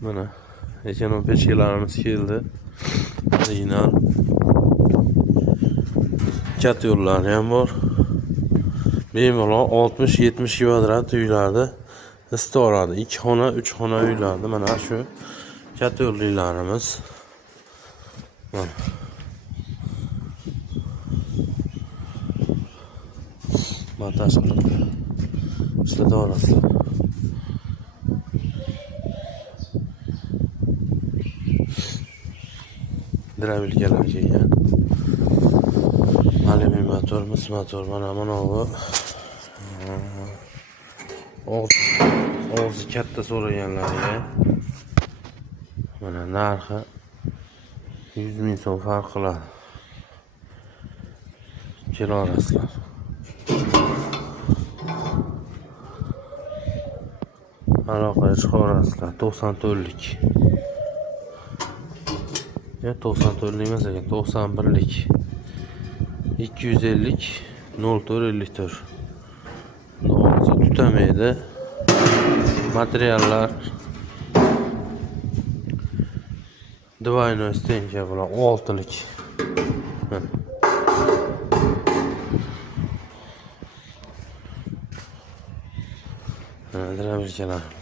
Mana ekonom pechkalarimiz keldi. Original. Kat yo'llari ham bor. Bemalol 60-70 kvadrat uylarda istoradi. 2 xona, 3 xona uylarda mana shu kat yo'llarimiz. Mana montaj qilib ishlata olasizlar. Drabilkalar kelgan. Alyumin motor, mis motor, mana bu og'zi katta so'raganlarga mana narxi 100 ming so'm farq qiladi. Kelarasizlar. Aloqaga chiqarasizlar. 94lik. Ya 94lik emas ekan, 91lik. 250 0454. Og'zi tutamaydi. Materiallar двойной стенка bilan 6lik. Drabilkalar.